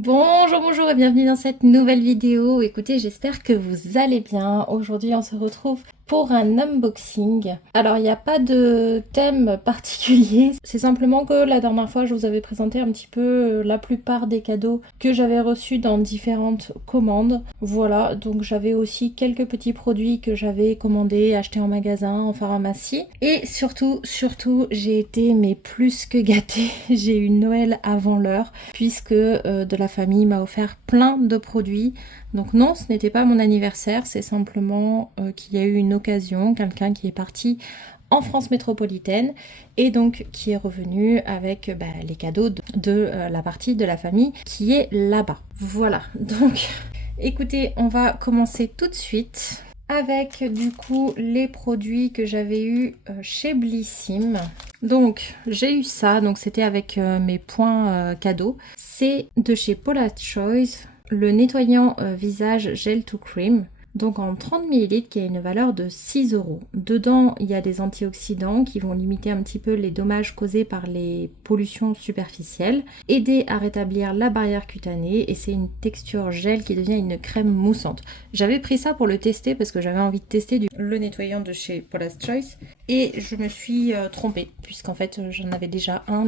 Bonjour et bienvenue dans cette nouvelle vidéo. Écoutez, j'espère que vous allez bien. Aujourd'hui, on se retrouve pour un unboxing. Alors, il n'y a pas de thème particulier. C'est simplement que la dernière fois, je vous avais présenté un petit peu la plupart des cadeaux que j'avais reçus dans différentes commandes. Voilà, donc j'avais aussi quelques petits produits que j'avais commandés, achetés en magasin, en pharmacie. Et surtout, j'ai été mais plus que gâtée. J'ai eu Noël avant l'heure puisque de la famille m'a offert plein de produits. Donc non, ce n'était pas mon anniversaire, c'est simplement qu'il y a eu une occasion, quelqu'un qui est parti en France métropolitaine et donc qui est revenu avec les cadeaux de la partie de la famille qui est là-bas. Voilà, donc écoutez, on va commencer tout de suite avec du coup les produits que j'avais eu chez Blissim. Donc j'ai eu ça, donc c'était avec mes points cadeaux. C'est de chez Paula's Choice, le nettoyant visage Gel to Cream. Donc en 30 ml qui a une valeur de 6 euros. Dedans, il y a des antioxydants qui vont limiter un petit peu les dommages causés par les pollutions superficielles, aider à rétablir la barrière cutanée et c'est une texture gel qui devient une crème moussante. J'avais pris ça pour le tester parce que j'avais envie de tester le nettoyant de chez Paula's Choice et je me suis trompée puisqu'en fait j'en avais déjà un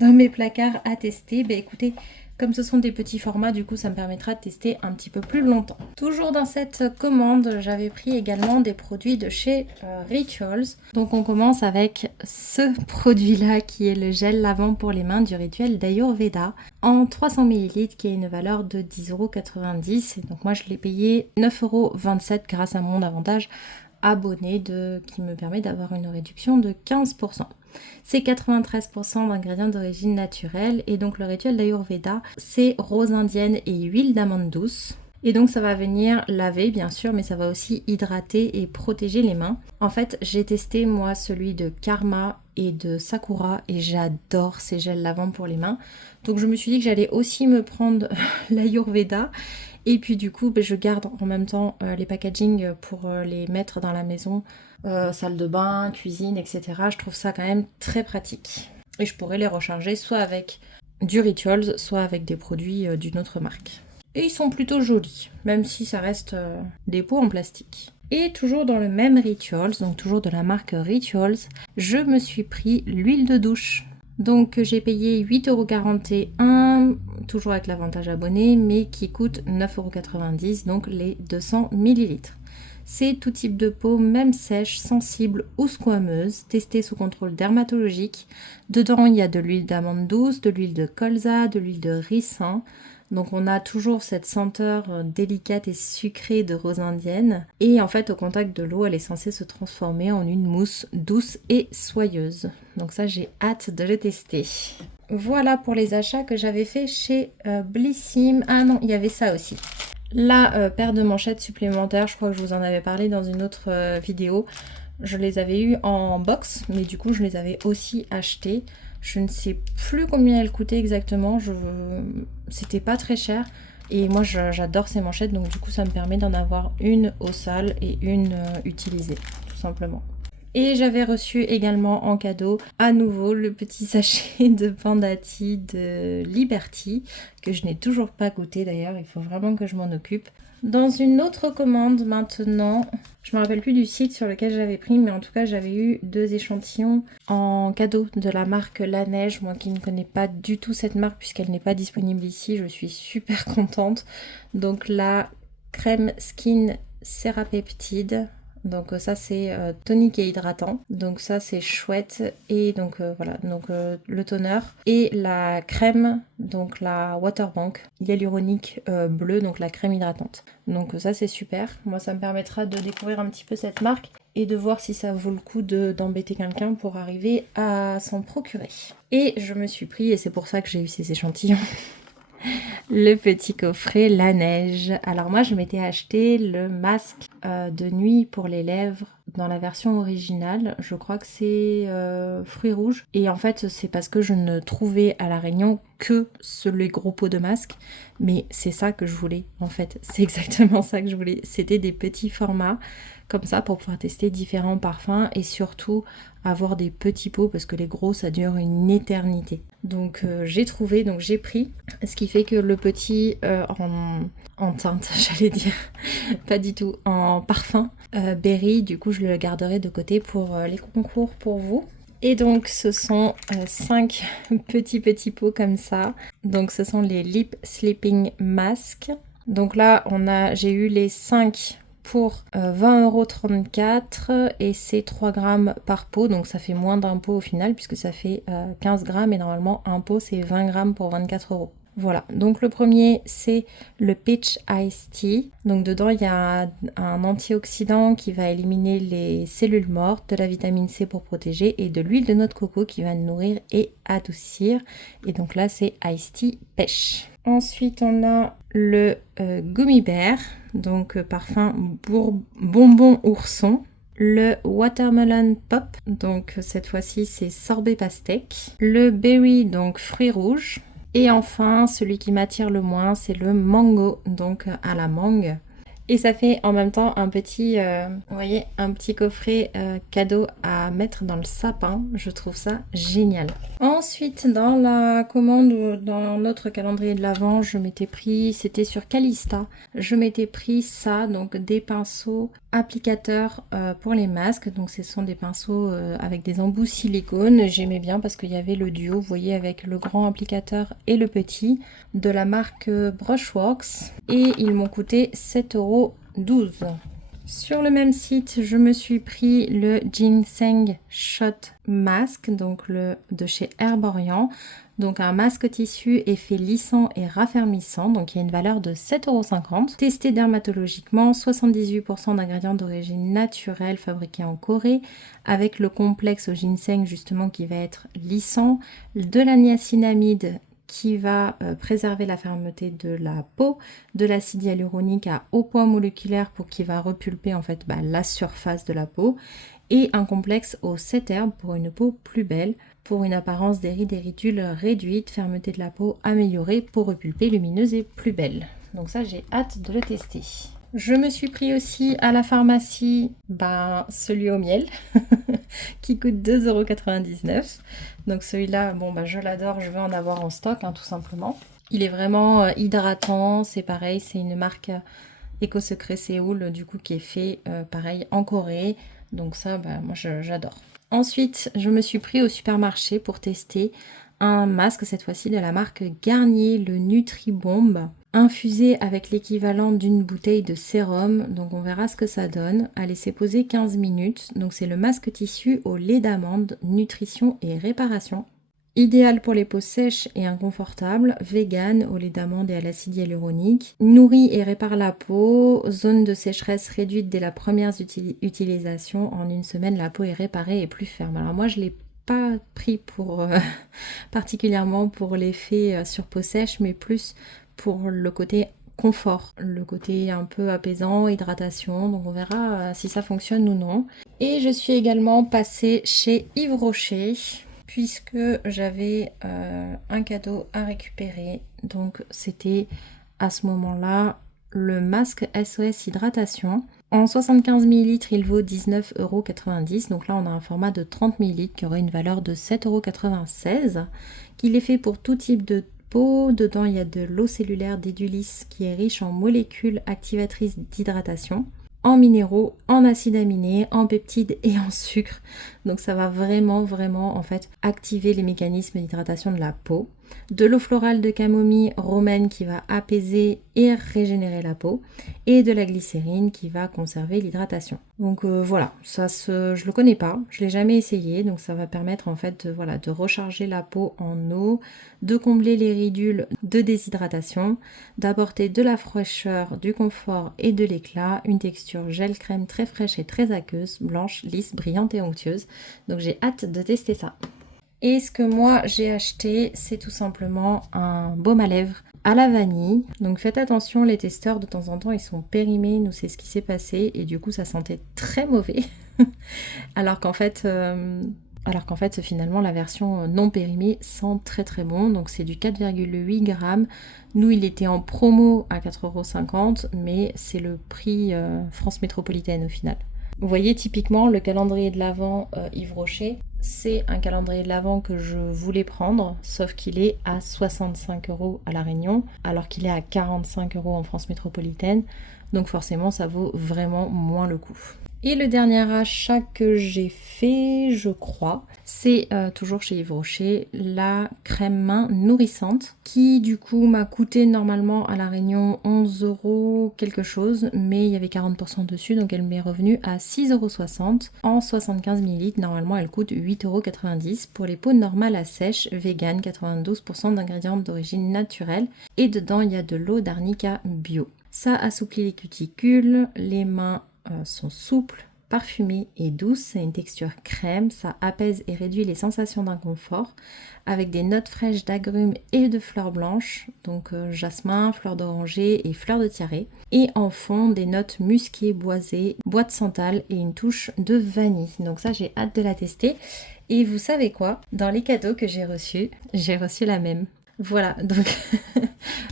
dans mes placards à tester. Écoutez, comme ce sont des petits formats, du coup, ça me permettra de tester un petit peu plus longtemps. Toujours dans cette commande, j'avais pris également des produits de chez Rituals. Donc on commence avec ce produit-là qui est le gel lavant pour les mains du rituel d'Ayurveda en 300 ml qui a une valeur de 10,90 €. Donc moi, je l'ai payé 9,27 € grâce à mon avantage abonné qui me permet d'avoir une réduction de 15%. C'est 93% d'ingrédients d'origine naturelle et donc le rituel d'Ayurveda, c'est rose indienne et huile d'amande douce. Et donc ça va venir laver bien sûr, mais ça va aussi hydrater et protéger les mains. En fait, j'ai testé moi celui de Karma et de Sakura et j'adore ces gels lavants pour les mains. Donc je me suis dit que j'allais aussi me prendre l'Ayurveda. Et puis du coup, je garde en même temps les packaging pour les mettre dans la maison, salle de bain, cuisine, etc. Je trouve ça quand même très pratique. Et je pourrais les recharger soit avec du Rituals, soit avec des produits d'une autre marque. Et ils sont plutôt jolis, même si ça reste des pots en plastique. Et toujours dans le même Rituals, donc toujours de la marque Rituals, je me suis pris l'huile de douche. Donc j'ai payé 8,41 €, toujours avec l'avantage abonné, mais qui coûte 9,90 €, donc les 200 ml. C'est tout type de peau, même sèche, sensible ou squameuse, testée sous contrôle dermatologique. Dedans, il y a de l'huile d'amande douce, de l'huile de colza, de l'huile de ricin. Donc on a toujours cette senteur délicate et sucrée de rose indienne. Et en fait, au contact de l'eau, elle est censée se transformer en une mousse douce et soyeuse. Donc ça, j'ai hâte de le tester. Voilà pour les achats que j'avais fait chez Blissim. Ah non, il y avait ça aussi. La paire de manchettes supplémentaires, je crois que je vous en avais parlé dans une autre vidéo. Je les avais eues en box, mais du coup, je les avais aussi achetées. Je ne sais plus combien elles coûtaient exactement. C'était pas très cher. Et moi, j'adore ces manchettes, donc du coup, ça me permet d'en avoir une au sale et une utilisée, tout simplement. Et j'avais reçu également en cadeau à nouveau le petit sachet de Pandati de Liberty, que je n'ai toujours pas goûté d'ailleurs, il faut vraiment que je m'en occupe. Dans une autre commande maintenant, je me rappelle plus du site sur lequel j'avais pris, mais en tout cas j'avais eu 2 échantillons en cadeau de la marque La Neige, moi qui ne connais pas du tout cette marque puisqu'elle n'est pas disponible ici, je suis super contente. Donc la crème Skin Serapeptide. Donc ça c'est tonique et hydratant, donc ça c'est chouette. Et donc voilà, donc le toner et la crème, donc la Waterbank hyaluronique bleue, donc la crème hydratante. Donc ça c'est super, moi ça me permettra de découvrir un petit peu cette marque et de voir si ça vaut le coup d'embêter quelqu'un pour arriver à s'en procurer. Et je me suis pris, et c'est pour ça que j'ai eu ces échantillons, le petit coffret La Neige. Alors moi je m'étais acheté le masque de nuit pour les lèvres dans la version originale, je crois que c'est fruits rouges. Et en fait, c'est parce que je ne trouvais à La Réunion que les gros pots de masque. Mais c'est ça que je voulais, en fait. C'est exactement ça que je voulais. C'était des petits formats comme ça pour pouvoir tester différents parfums et surtout avoir des petits pots parce que les gros, ça dure une éternité. Donc j'ai trouvé, donc j'ai pris, ce qui fait que le petit en teinte, j'allais dire, pas du tout, en parfum berry, du coup je le garderai de côté pour les concours pour vous. Et donc ce sont 5 petits pots comme ça. Donc ce sont les Lip Sleeping Mask. Donc là j'ai eu les 5 pour 20,34€ et c'est 3 grammes par pot, donc ça fait moins d'un pot au final puisque ça fait 15 grammes et normalement un pot c'est 20 grammes pour 24€. Voilà, donc le premier c'est le Peach Iced Tea. Donc dedans il y a un antioxydant qui va éliminer les cellules mortes, de la vitamine C pour protéger et de l'huile de noix de coco qui va nourrir et adoucir. Et donc là c'est Iced Tea Pêche. Ensuite on a le Gummy Bear, donc parfum bonbon ourson. Le Watermelon Pop, donc cette fois-ci c'est sorbet pastèque. Le Berry, donc fruits rouges. Et enfin, celui qui m'attire le moins, c'est le mango, donc à la mangue. Et ça fait en même temps un petit, vous voyez, un petit coffret cadeau à mettre dans le sapin. Je trouve ça génial. Ensuite, dans la commande ou dans notre calendrier de l'Avent, je m'étais pris, c'était sur Calista, je m'étais pris ça, donc des pinceaux applicateurs pour les masques. Donc ce sont des pinceaux avec des embouts silicone. J'aimais bien parce qu'il y avait le duo, vous voyez, avec le grand applicateur et le petit de la marque Brushworks. Et ils m'ont coûté 7,12€. Sur le même site, je me suis pris le Ginseng Shot Mask, donc de chez Herborian. Donc un masque tissu effet lissant et raffermissant, donc il y a une valeur de 7,50€. Testé dermatologiquement, 78% d'ingrédients d'origine naturelle fabriqués en Corée, avec le complexe au ginseng justement qui va être lissant, de la niacinamide qui va préserver la fermeté de la peau, de l'acide hyaluronique à haut poids moléculaire pour qui va repulper en fait la surface de la peau, et un complexe aux 7 herbes pour une peau plus belle, pour une apparence des rides et ridules réduite, fermeté de la peau améliorée, peau repulpée, lumineuse et plus belle. Donc ça j'ai hâte de le tester. Je me suis pris aussi à la pharmacie celui au miel qui coûte 2,99€. Donc celui-là, je l'adore, je veux en avoir en stock tout simplement. Il est vraiment hydratant, c'est pareil, c'est une marque Eco-Secret Séoul du coup qui est fait pareil en Corée. Donc ça, moi j'adore. Ensuite, je me suis pris au supermarché pour tester un masque, cette fois-ci de la marque Garnier, le Nutribomb, infusé avec l'équivalent d'une bouteille de sérum. Donc on verra ce que ça donne. À laisser poser 15 minutes. Donc c'est le masque tissu au lait d'amande, nutrition et réparation. Idéal pour les peaux sèches et inconfortables, vegan au lait d'amande et à l'acide hyaluronique, nourrit et répare la peau, zone de sécheresse réduite dès la première utilisation, en une semaine la peau est réparée et plus ferme. Alors moi je l'ai pas pris pour particulièrement pour l'effet sur peau sèche, mais plus pour le côté confort, le côté un peu apaisant, hydratation, donc on verra si ça fonctionne ou non. Et je suis également passée chez Yves Rocher, puisque j'avais un cadeau à récupérer. Donc c'était à ce moment-là le masque SOS Hydratation. En 75 ml, il vaut 19,90€. Donc là, on a un format de 30 ml qui aurait une valeur de 7,96€. Qu'il est fait pour tout type de peau. Dedans, il y a de l'eau cellulaire d'Edulis qui est riche en molécules activatrices d'hydratation, en minéraux, en acides aminés, en peptides et en sucre. Donc ça va vraiment en fait activer les mécanismes d'hydratation de la peau. De l'eau florale de camomille romaine qui va apaiser et régénérer la peau, et de la glycérine qui va conserver l'hydratation. Donc voilà, je le connais pas, je l'ai jamais essayé, donc ça va permettre en fait de recharger la peau en eau, de combler les ridules de déshydratation, d'apporter de la fraîcheur, du confort et de l'éclat, une texture gel crème très fraîche et très aqueuse, blanche, lisse, brillante et onctueuse. Donc j'ai hâte de tester ça. Et ce que moi j'ai acheté, c'est tout simplement un baume à lèvres à la vanille. Donc faites attention, les testeurs de temps en temps ils sont périmés, nous c'est ce qui s'est passé et du coup ça sentait très mauvais. Alors qu'en fait, finalement, la version non périmée sent très très bon. Donc c'est du 4,8 grammes. Nous, il était en promo à 4,50 €, mais c'est le prix France Métropolitaine au final. Vous voyez, typiquement, le calendrier de l'Avent Yves Rocher, c'est un calendrier de l'Avent que je voulais prendre, sauf qu'il est à 65 € à La Réunion, alors qu'il est à 45 € en France Métropolitaine. Donc forcément, ça vaut vraiment moins le coup. Et le dernier achat que j'ai fait, je crois, c'est toujours chez Yves Rocher, la crème main nourrissante, qui du coup m'a coûté normalement à La Réunion 11 € quelque chose, mais il y avait 40% dessus, donc elle m'est revenue à 6,60 € en 75 ml. Normalement, elle coûte 8,90 € pour les peaux normales à sèche, vegan, 92% d'ingrédients d'origine naturelle, et dedans il y a de l'eau d'arnica bio. Ça assouplit les cuticules, les mains sont souples, parfumées et douces, c'est une texture crème, ça apaise et réduit les sensations d'inconfort avec des notes fraîches d'agrumes et de fleurs blanches, donc jasmin, fleurs d'oranger et fleurs de tiare, et en fond des notes musquées, boisées, bois de santal et une touche de vanille. Donc ça, j'ai hâte de la tester. Et vous savez quoi? Dans les cadeaux que j'ai reçu la même. Voilà,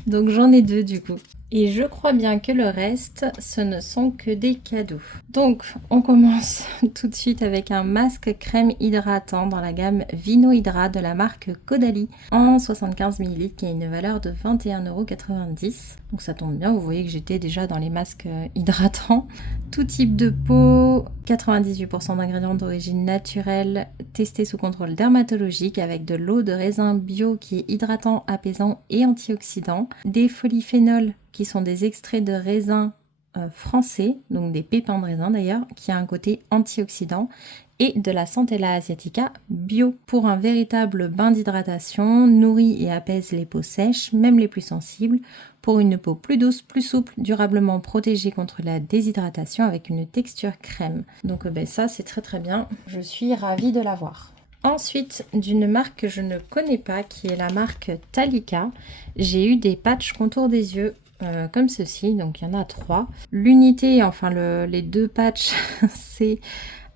donc j'en ai deux du coup. Et je crois bien que le reste, ce ne sont que des cadeaux. Donc, on commence tout de suite avec un masque crème hydratant dans la gamme Vino Hydra de la marque Caudalie en 75 ml qui a une valeur de 21,90 €. Donc ça tombe bien, vous voyez que j'étais déjà dans les masques hydratants. Tout type de peau, 98% d'ingrédients d'origine naturelle, testés sous contrôle dermatologique avec de l'eau de raisin bio qui est hydratant, apaisant et antioxydant, des polyphénols qui sont des extraits de raisin français, donc des pépins de raisin d'ailleurs, qui a un côté antioxydant, et de la Centella asiatica bio pour un véritable bain d'hydratation, nourrit et apaise les peaux sèches, même les plus sensibles, pour une peau plus douce, plus souple, durablement protégée contre la déshydratation avec une texture crème. Donc ça c'est très très bien, je suis ravie de l'avoir. Ensuite, d'une marque que je ne connais pas, qui est la marque Talika, j'ai eu des patchs contour des yeux comme ceci, donc il y en a 3. L'unité, enfin les deux patchs, c'est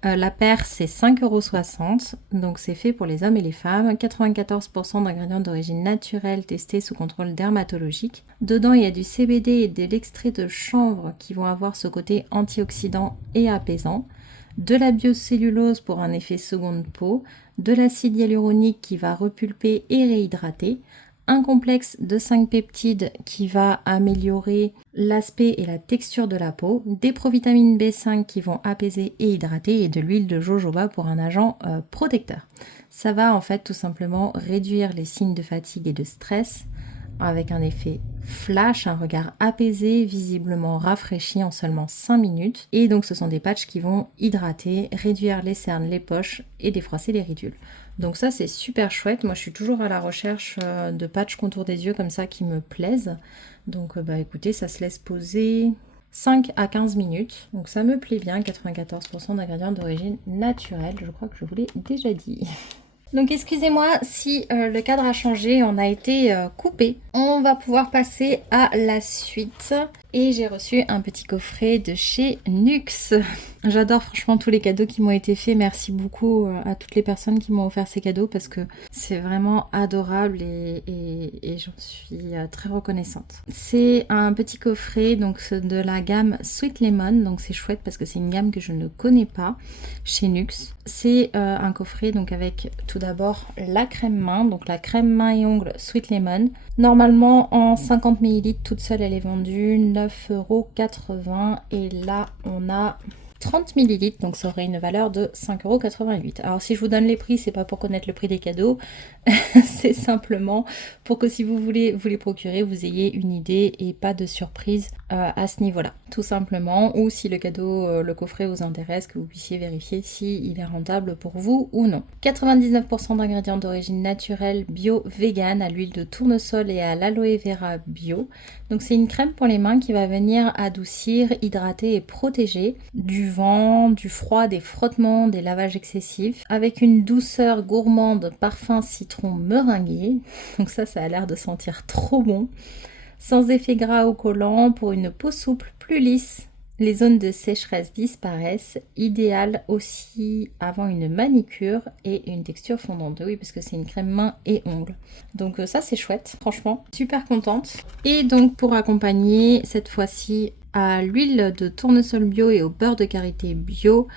la paire, c'est 5,60 €, donc c'est fait pour les hommes et les femmes. 94% d'ingrédients d'origine naturelle testés sous contrôle dermatologique. Dedans, il y a du CBD et de l'extrait de chanvre qui vont avoir ce côté antioxydant et apaisant. De la biocellulose pour un effet seconde peau. De l'acide hyaluronique qui va repulper et réhydrater. Un complexe de 5 peptides qui va améliorer l'aspect et la texture de la peau, des provitamines B5 qui vont apaiser et hydrater et de l'huile de jojoba pour un agent protecteur. Ça va en fait tout simplement réduire les signes de fatigue et de stress avec un effet flash, un regard apaisé, visiblement rafraîchi en seulement 5 minutes. Et donc ce sont des patchs qui vont hydrater, réduire les cernes, les poches et défroisser les ridules. Donc ça c'est super chouette, moi je suis toujours à la recherche de patchs contour des yeux comme ça qui me plaisent. Donc écoutez, ça se laisse poser 5 à 15 minutes, donc ça me plaît bien, 94% d'ingrédients d'origine naturelle, je crois que je vous l'ai déjà dit. Donc excusez-moi si le cadre a changé, on a été coupé. On va pouvoir passer à la suite. Et j'ai reçu un petit coffret de chez Nux. J'adore franchement tous les cadeaux qui m'ont été faits. Merci beaucoup à toutes les personnes qui m'ont offert ces cadeaux parce que c'est vraiment adorable et j'en suis très reconnaissante. C'est un petit coffret donc de la gamme Sweet Lemon. Donc c'est chouette parce que c'est une gamme que je ne connais pas chez Nux. C'est un coffret donc avec tout d'abord la crème main. Donc la crème main et ongles Sweet Lemon. Normalement en 50 ml toute seule elle est vendue 9,80 € et là on a 30 ml, donc ça aurait une valeur de 5,88 €. Alors si je vous donne les prix, c'est pas pour connaître le prix des cadeaux, c'est simplement pour que si vous voulez vous les procurer, vous ayez une idée et pas de surprise à ce niveau-là, tout simplement. Ou si le cadeau, le coffret vous intéresse, que vous puissiez vérifier s'il est rentable pour vous ou non. 99% d'ingrédients d'origine naturelle, bio, vegan, à l'huile de tournesol et à l'aloe vera bio. Donc c'est une crème pour les mains qui va venir adoucir, hydrater et protéger du vent, du froid, des frottements, des lavages excessifs, avec une douceur gourmande, parfum citron meringué. Donc ça a l'air de sentir trop bon. Sans effet gras ou collant, pour une peau souple, plus lisse, Les zones de sécheresse disparaissent, idéal aussi avant une manicure et une texture fondante. Oui, parce que c'est une crème main et ongles. Donc ça c'est chouette, franchement, super contente. Et donc pour accompagner cette fois-ci à l'huile de tournesol bio et au beurre de karité bio,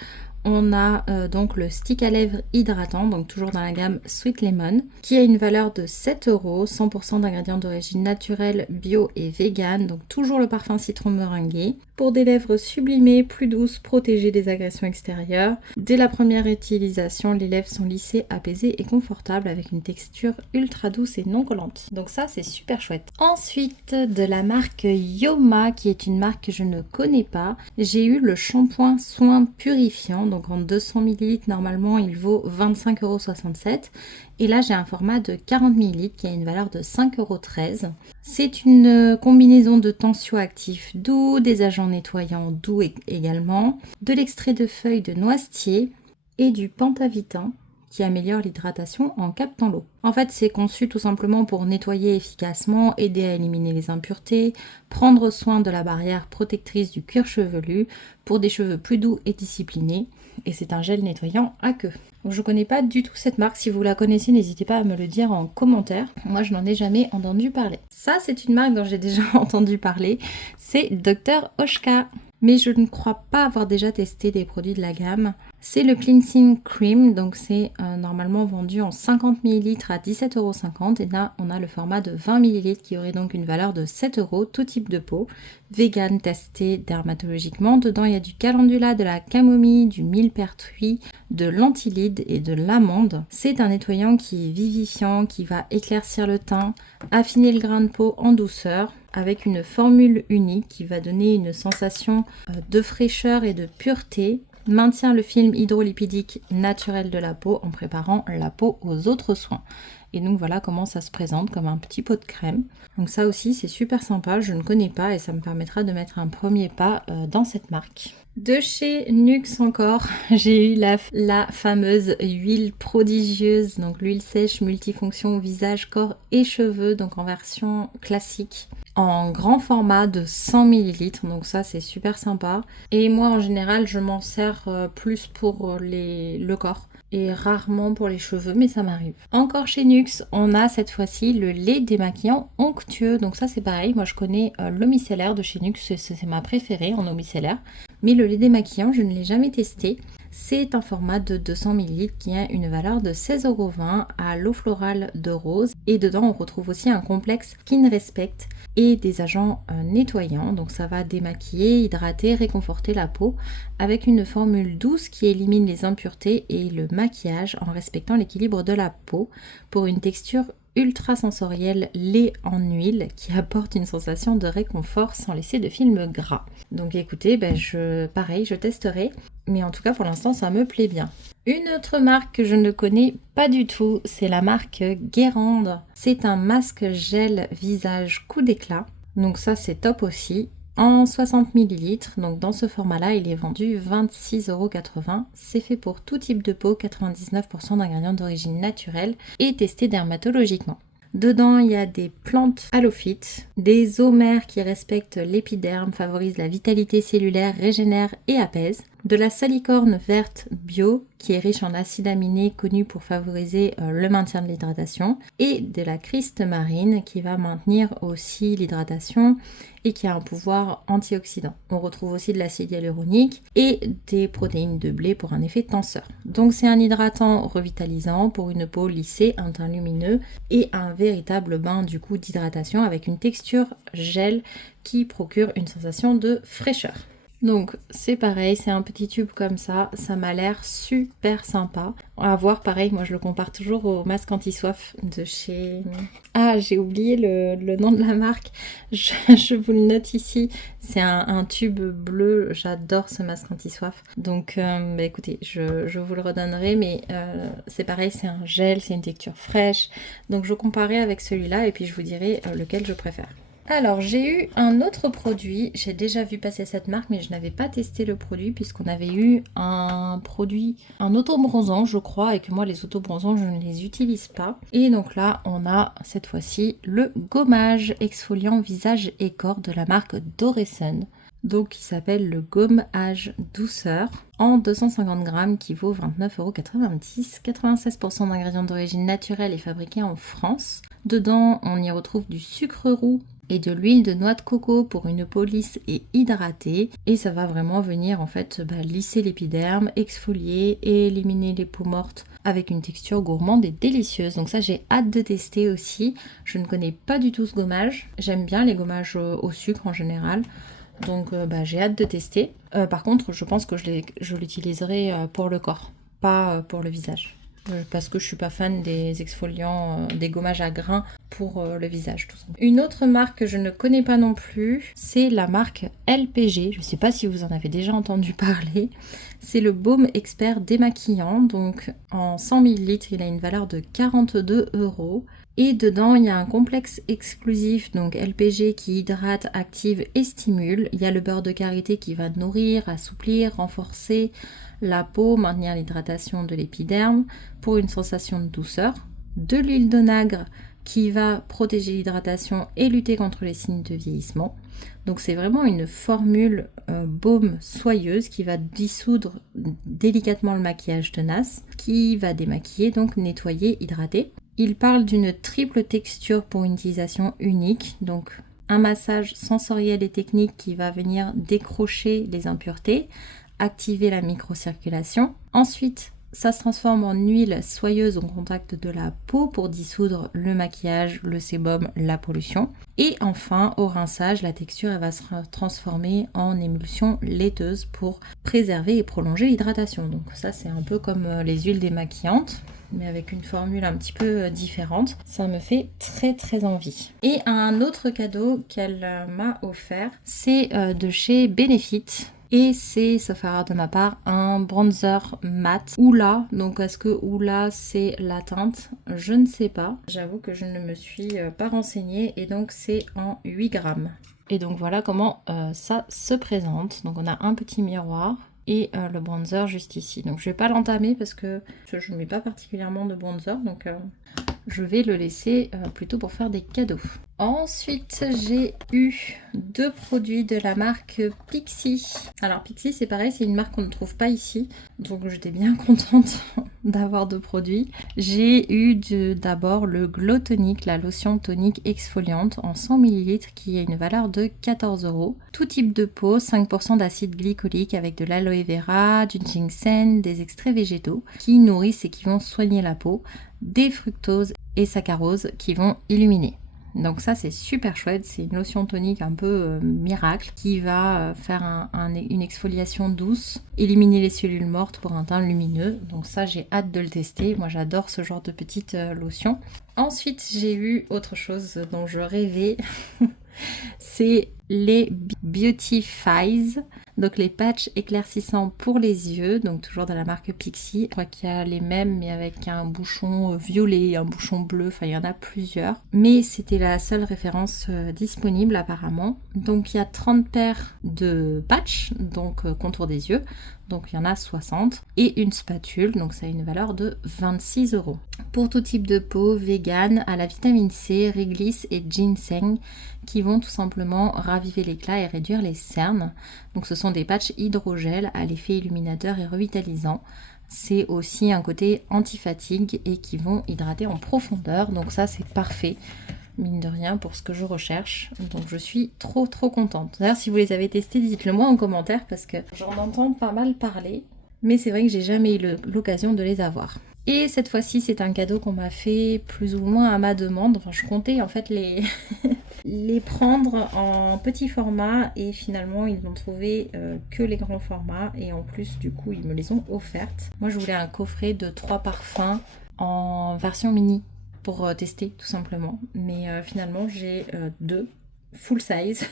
on a donc le stick à lèvres hydratant, donc toujours dans la gamme Sweet Lemon, qui a une valeur de 7 euros, 100% d'ingrédients d'origine naturelle, bio et vegan, donc toujours le parfum citron meringué, pour des lèvres sublimées, plus douces, protégées des agressions extérieures. Dès la première utilisation, les lèvres sont lissées, apaisées et confortables avec une texture ultra douce et non collante. Donc ça, c'est super chouette. Ensuite, de la marque Yoma, qui est une marque que je ne connais pas, j'ai eu le shampoing soin purifiant. Donc en 200 ml, normalement, il vaut 25,67 €. Et là, j'ai un format de 40 ml qui a une valeur de 5,13 €. C'est une combinaison de tensioactifs doux, des agents nettoyants doux également, de l'extrait de feuilles de noisetier et du pentavitin qui améliore l'hydratation en captant l'eau. En fait, c'est conçu tout simplement pour nettoyer efficacement, aider à éliminer les impuretés, prendre soin de la barrière protectrice du cuir chevelu pour des cheveux plus doux et disciplinés. Et c'est un gel nettoyant à queue. Donc, je ne connais pas du tout cette marque. Si vous la connaissez, n'hésitez pas à me le dire en commentaire. Moi, je n'en ai jamais entendu parler. Ça, c'est une marque dont j'ai déjà entendu parler. C'est Dr. Oshka. Mais je ne crois pas avoir déjà testé des produits de la gamme. C'est le Cleansing Cream, donc c'est normalement vendu en 50 ml à 17,50 €. Et là, on a le format de 20 ml qui aurait donc une valeur de 7 €, tout type de peau. Vegan testé dermatologiquement. Dedans, il y a du calendula, de la camomille, du millepertuis, de l'antilide et de l'amande. C'est un nettoyant qui est vivifiant, qui va éclaircir le teint, affiner le grain de peau en douceur, avec une formule unique qui va donner une sensation de fraîcheur et de pureté, maintient le film hydrolipidique naturel de la peau en préparant la peau aux autres soins. Et donc voilà comment ça se présente, comme un petit pot de crème. Donc ça aussi c'est super sympa, je ne connais pas et ça me permettra de mettre un premier pas dans cette marque. De chez NYX encore, j'ai eu la fameuse huile prodigieuse, donc l'huile sèche multifonction visage, corps et cheveux, donc en version classique, en grand format de 100 ml, donc ça c'est super sympa. Et moi en général je m'en sers plus pour le corps et rarement pour les cheveux, mais ça m'arrive. Encore chez NYX, on a cette fois-ci le lait démaquillant onctueux, donc ça c'est pareil, moi je connais l'eau micellaire de chez NYX, c'est ma préférée en eau micellaire. Mais le lait démaquillant, je ne l'ai jamais testé. C'est un format de 200 ml qui a une valeur de 16,20 € à l'eau florale de rose. Et dedans, on retrouve aussi un complexe Skin Respect et des agents nettoyants. Donc ça va démaquiller, hydrater, réconforter la peau avec une formule douce qui élimine les impuretés et le maquillage en respectant l'équilibre de la peau pour une texture ultra sensorielle lait en huile qui apporte une sensation de réconfort sans laisser de film gras. Donc écoutez, pareil, je testerai, mais en tout cas pour l'instant ça me plaît bien. Une autre marque que je ne connais pas du tout, c'est la marque Guérande. C'est un masque gel visage coup d'éclat, donc ça c'est top aussi. En 60 ml, donc dans ce format-là, il est vendu 26,80 €. C'est fait pour tout type de peau, 99% d'ingrédients d'origine naturelle et testés dermatologiquement. Dedans, il y a des plantes halophytes, des homères qui respectent l'épiderme, favorisent la vitalité cellulaire, régénèrent et apaisent, de la salicorne verte bio qui est riche en acides aminés connus pour favoriser le maintien de l'hydratation, et de la criste marine qui va maintenir aussi l'hydratation et qui a un pouvoir antioxydant. On retrouve aussi de l'acide hyaluronique et des protéines de blé pour un effet tenseur. Donc c'est un hydratant revitalisant pour une peau lissée, un teint lumineux et un véritable bain du coup d'hydratation avec une texture gel qui procure une sensation de fraîcheur. Donc c'est pareil, c'est un petit tube comme ça m'a l'air super sympa. À voir, pareil, moi je le compare toujours au masque anti-soif de chez... Ah, j'ai oublié le nom de la marque, je vous le note ici, c'est un tube bleu, j'adore ce masque anti-soif. Donc écoutez, je vous le redonnerai, mais c'est pareil, c'est un gel, c'est une texture fraîche. Donc je comparerai avec celui-là et puis je vous dirai lequel je préfère. Alors j'ai eu un autre produit, j'ai déjà vu passer cette marque mais je n'avais pas testé le produit puisqu'on avait eu un produit, un autobronzant je crois, et que moi les autobronzants je ne les utilise pas. Et donc là on a cette fois-ci le gommage exfoliant visage et corps de la marque Dorésun. donc qui s'appelle le gommage douceur en 250 grammes qui vaut 29,90 €. 96% d'ingrédients d'origine naturelle et fabriqués en France. Dedans, on y retrouve du sucre roux et de l'huile de noix de coco pour une peau lisse et hydratée. Et ça va vraiment venir en fait lisser l'épiderme, exfolier et éliminer les peaux mortes avec une texture gourmande et délicieuse. Donc ça, j'ai hâte de tester aussi. Je ne connais pas du tout ce gommage. J'aime bien les gommages au sucre en général. Donc j'ai hâte de tester. Par contre, je pense que je l'utiliserai pour le corps, pas pour le visage. Parce que je suis pas fan des exfoliants, des gommages à grains pour le visage, tout ça. Une autre marque que je ne connais pas non plus, c'est la marque LPG. Je ne sais pas si vous en avez déjà entendu parler. C'est le baume expert démaquillant. Donc en 100 ml, il a une valeur de 42 €. Et dedans, il y a un complexe exclusif, donc LPG, qui hydrate, active et stimule. Il y a le beurre de karité qui va nourrir, assouplir, renforcer la peau, maintenir l'hydratation de l'épiderme pour une sensation de douceur. De l'huile d'onagre qui va protéger l'hydratation et lutter contre les signes de vieillissement. Donc c'est vraiment une formule baume soyeuse qui va dissoudre délicatement le maquillage tenace, qui va démaquiller, donc nettoyer, hydrater. Il parle d'une triple texture pour une utilisation unique, donc un massage sensoriel et technique qui va venir décrocher les impuretés, activer la microcirculation. Ensuite, ça se transforme en huile soyeuse au contact de la peau pour dissoudre le maquillage, le sébum, la pollution. Et enfin, au rinçage, la texture elle va se transformer en émulsion laiteuse pour préserver et prolonger l'hydratation. Donc ça, c'est un peu comme les huiles démaquillantes, mais avec une formule un petit peu différente. Ça me fait très très envie. Et un autre cadeau qu'elle m'a offert, c'est de chez Benefit. Et c'est, sauf erreur de ma part, un bronzer mat Hoola. Donc est-ce que Hoola c'est la teinte? Je ne sais pas. J'avoue que je ne me suis pas renseignée et donc c'est en 8 grammes. Et donc voilà comment ça se présente. Donc on a un petit miroir et le bronzer juste ici. Donc je vais pas l'entamer parce que je ne mets pas particulièrement de bronzer. Donc je vais le laisser plutôt pour faire des cadeaux. Ensuite, j'ai eu 2 produits de la marque Pixi. Alors Pixi, c'est pareil, c'est une marque qu'on ne trouve pas ici. Donc j'étais bien contente d'avoir 2 produits. J'ai eu d'abord le Glow Tonic, la lotion tonique exfoliante en 100 ml qui a une valeur de 14 €. Tout type de peau, 5% d'acide glycolique avec de l'aloe vera, du ginseng, des extraits végétaux qui nourrissent et qui vont soigner la peau, des fructoses et saccharose qui vont illuminer. Donc ça c'est super chouette, c'est une lotion tonique un peu miracle qui va faire une exfoliation douce, éliminer les cellules mortes pour un teint lumineux. Donc ça j'ai hâte de le tester, moi j'adore ce genre de petite lotion. Ensuite j'ai eu autre chose dont je rêvais, c'est les Beautifies, donc les patchs éclaircissants pour les yeux, donc toujours de la marque Pixi. Je crois qu'il y a les mêmes mais avec un bouchon violet, un bouchon bleu, enfin il y en a plusieurs. Mais c'était la seule référence disponible apparemment. Donc il y a 30 paires de patchs, donc contour des yeux. Donc il y en a 60 et une spatule, donc ça a une valeur de 26 €. Pour tout type de peau, vegan, à la vitamine C, réglisse et ginseng qui vont tout simplement raviver l'éclat et réduire les cernes. Donc ce sont des patchs hydrogel à l'effet illuminateur et revitalisant. C'est aussi un côté anti-fatigue et qui vont hydrater en profondeur, donc ça c'est parfait. Mine de rien pour ce que je recherche, donc je suis trop contente. D'ailleurs si vous les avez testés, dites-le moi en commentaire parce que j'en entends pas mal parler, mais c'est vrai que j'ai jamais eu l'occasion de les avoir. Et cette fois-ci c'est un cadeau qu'on m'a fait plus ou moins à ma demande, enfin je comptais en fait les les prendre en petit format et finalement ils n'ont trouvé que les grands formats et en plus du coup ils me les ont offertes. Moi je voulais un coffret de 3 parfums en version mini pour tester tout simplement, mais finalement j'ai 2 full size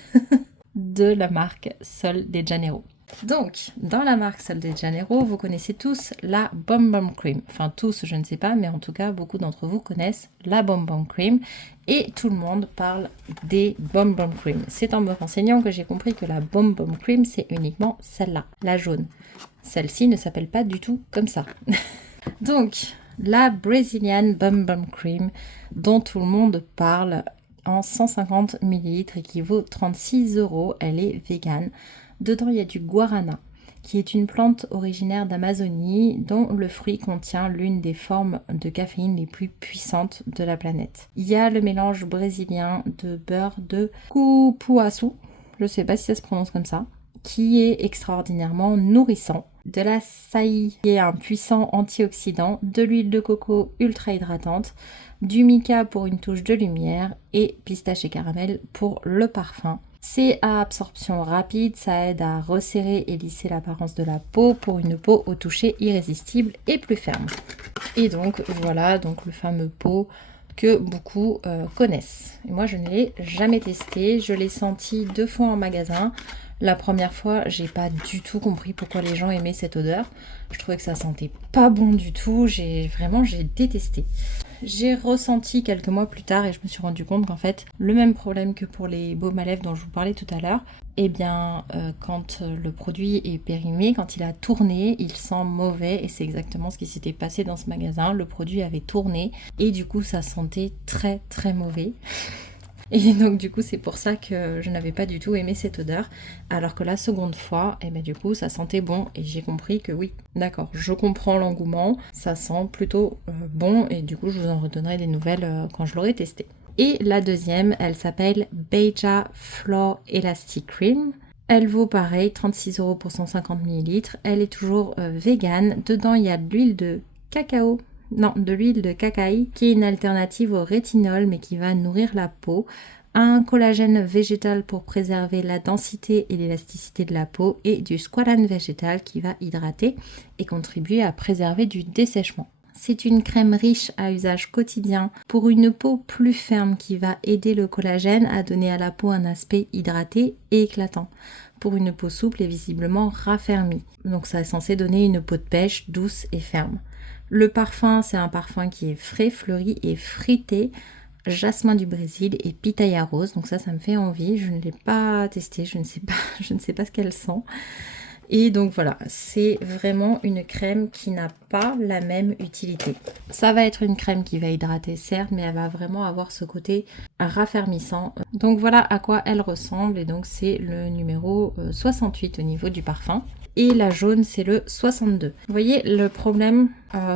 de la marque Sol de Janeiro. Donc dans la marque Sol de Janeiro vous connaissez tous la Bum Bum Cream, enfin tous je ne sais pas mais en tout cas beaucoup d'entre vous connaissent la Bum Bum Cream et tout le monde parle des Bum Bum Cream. C'est en me renseignant que j'ai compris que la Bum Bum Cream c'est uniquement celle-là, la jaune. Celle-ci ne s'appelle pas du tout comme ça. Donc la Brazilian Bum Bum Cream dont tout le monde parle en 150 ml et qui vaut 36 €. Elle est vegan. Dedans, il y a du guarana, qui est une plante originaire d'Amazonie dont le fruit contient l'une des formes de caféine les plus puissantes de la planète. Il y a le mélange brésilien de beurre de cupuaçu, je ne sais pas si ça se prononce comme ça, qui est extraordinairement nourrissant, de l'açaï qui est un puissant antioxydant, de l'huile de coco ultra hydratante, du mica pour une touche de lumière et pistache et caramel pour le parfum. C'est à absorption rapide, ça aide à resserrer et lisser l'apparence de la peau pour une peau au toucher irrésistible et plus ferme. Et donc voilà, donc le fameux pot que beaucoup connaissent. Et moi je ne l'ai jamais testé, je l'ai senti 2 fois en magasin. La première fois, j'ai pas du tout compris pourquoi les gens aimaient cette odeur. Je trouvais que ça sentait pas bon du tout, j'ai détesté. J'ai ressenti quelques mois plus tard et je me suis rendu compte qu'en fait, le même problème que pour les baumes à lèvres dont je vous parlais tout à l'heure, eh bien, quand le produit est périmé, quand il a tourné, il sent mauvais et c'est exactement ce qui s'était passé dans ce magasin. Le produit avait tourné et du coup, ça sentait très très mauvais. Et donc du coup c'est pour ça que je n'avais pas du tout aimé cette odeur, alors que la seconde fois, et ben du coup ça sentait bon et j'ai compris que oui, d'accord, je comprends l'engouement, ça sent plutôt bon et du coup je vous en redonnerai des nouvelles quand je l'aurai testé. Et la deuxième, elle s'appelle Beija Flor Elastic Cream. Elle vaut pareil 36€ pour 150 ml, elle est toujours vegan, dedans il y a de l'huile de cacao. Non, de l'huile de cacaï, qui est une alternative au rétinol, mais qui va nourrir la peau. Un collagène végétal pour préserver la densité et l'élasticité de la peau. Et du squalane végétal qui va hydrater et contribuer à préserver du dessèchement. C'est une crème riche à usage quotidien pour une peau plus ferme qui va aider le collagène à donner à la peau un aspect hydraté et éclatant. Pour une peau souple et visiblement raffermie. Donc ça est censé donner une peau de pêche douce et ferme. Le parfum, c'est un parfum qui est frais, fleuri et fruité, jasmin du Brésil et pitaya rose. Donc ça me fait envie. Je ne l'ai pas testé, je ne sais pas ce qu'elle sent. Et donc voilà, c'est vraiment une crème qui n'a pas la même utilité. Ça va être une crème qui va hydrater certes, mais elle va vraiment avoir ce côté raffermissant. Donc voilà à quoi elle ressemble et donc c'est le numéro 68 au niveau du parfum. Et la jaune c'est le 62. Vous voyez le problème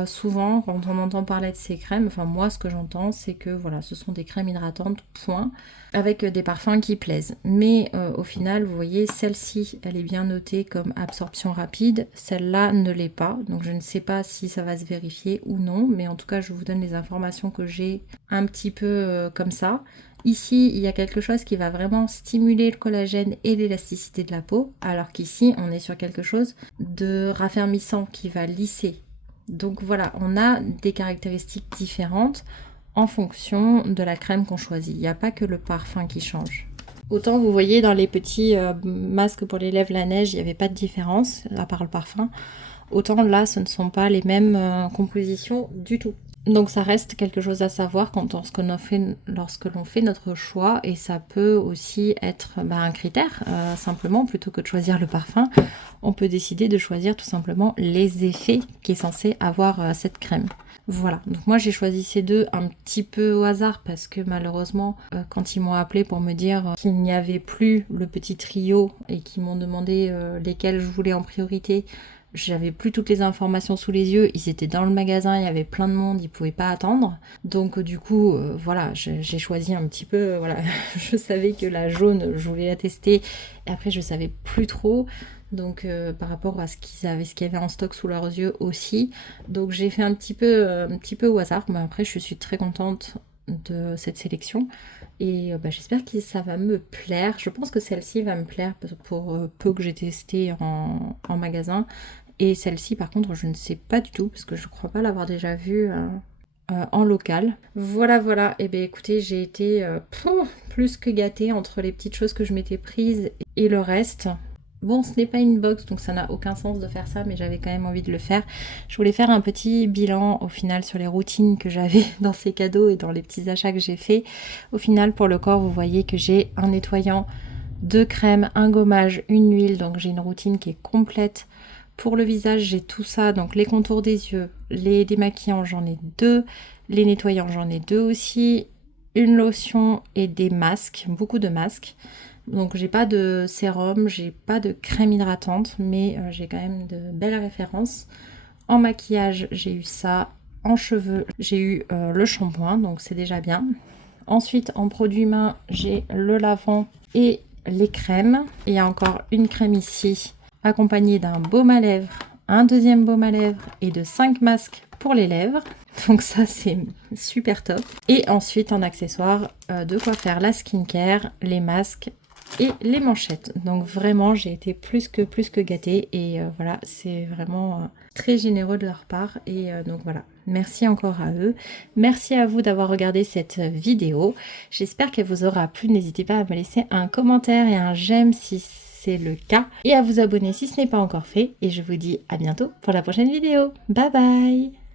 souvent quand on entend parler de ces crèmes, enfin moi ce que j'entends c'est que voilà ce sont des crèmes hydratantes point avec des parfums qui plaisent. Mais au final vous voyez celle-ci elle est bien notée comme absorption rapide, celle-là ne l'est pas. Donc je ne sais pas si ça va se vérifier ou non, mais en tout cas je vous donne les informations que j'ai un petit peu comme ça. Ici, il y a quelque chose qui va vraiment stimuler le collagène et l'élasticité de la peau, alors qu'ici, on est sur quelque chose de raffermissant qui va lisser. Donc voilà, on a des caractéristiques différentes en fonction de la crème qu'on choisit. Il n'y a pas que le parfum qui change. Autant vous voyez dans les petits masques pour les lèvres la neige, il n'y avait pas de différence, à part le parfum. Autant là, ce ne sont pas les mêmes compositions du tout. Donc ça reste quelque chose à savoir lorsque l'on fait notre choix et ça peut aussi être un critère, simplement plutôt que de choisir le parfum, on peut décider de choisir tout simplement les effets qu'est censé avoir cette crème. Voilà, donc moi j'ai choisi ces deux un petit peu au hasard parce que malheureusement quand ils m'ont appelé pour me dire qu'il n'y avait plus le petit trio et qu'ils m'ont demandé lesquels je voulais en priorité, j'avais plus toutes les informations sous les yeux, ils étaient dans le magasin, il y avait plein de monde, ils pouvaient pas attendre. Donc du coup, voilà, j'ai choisi un petit peu, voilà, je savais que la jaune, je voulais la tester, et après je savais plus trop, donc par rapport à ce qu'il y avait en stock sous leurs yeux aussi. Donc j'ai fait un petit peu au hasard, mais après je suis très contente de cette sélection et j'espère que ça va me plaire. Je pense que celle-ci va me plaire pour peu que j'ai testé en magasin, et celle-ci par contre je ne sais pas du tout parce que je crois pas l'avoir déjà vue en local. Voilà, et bien écoutez, j'ai été plus que gâtée entre les petites choses que je m'étais prises et le reste. Bon, ce n'est pas une box, donc ça n'a aucun sens de faire ça, mais j'avais quand même envie de le faire. Je voulais faire un petit bilan au final sur les routines que j'avais dans ces cadeaux et dans les petits achats que j'ai fait. Au final, pour le corps, vous voyez que j'ai un nettoyant, 2 crèmes, un gommage, une huile, donc j'ai une routine qui est complète. Pour le visage, j'ai tout ça, donc les contours des yeux, les démaquillants, j'en ai 2, les nettoyants, j'en ai 2 aussi. une lotion et des masques, beaucoup de masques. Donc j'ai pas de sérum, j'ai pas de crème hydratante, mais j'ai quand même de belles références. En maquillage, j'ai eu ça. En cheveux, j'ai eu le shampoing, donc c'est déjà bien. Ensuite, en produit main, j'ai le lavant et les crèmes. Et il y a encore une crème ici, accompagnée d'un baume à lèvres, un deuxième baume à lèvres et de 5 masques pour les lèvres. Donc ça, c'est super top. Et ensuite, en accessoire, de quoi faire la skincare, les masques et les manchettes. Donc vraiment, j'ai été plus que gâtée. Et voilà, c'est vraiment très généreux de leur part. Et donc voilà, merci encore à eux. Merci à vous d'avoir regardé cette vidéo. J'espère qu'elle vous aura plu. N'hésitez pas à me laisser un commentaire et un j'aime si c'est le cas. Et à vous abonner si ce n'est pas encore fait. Et je vous dis à bientôt pour la prochaine vidéo. Bye bye!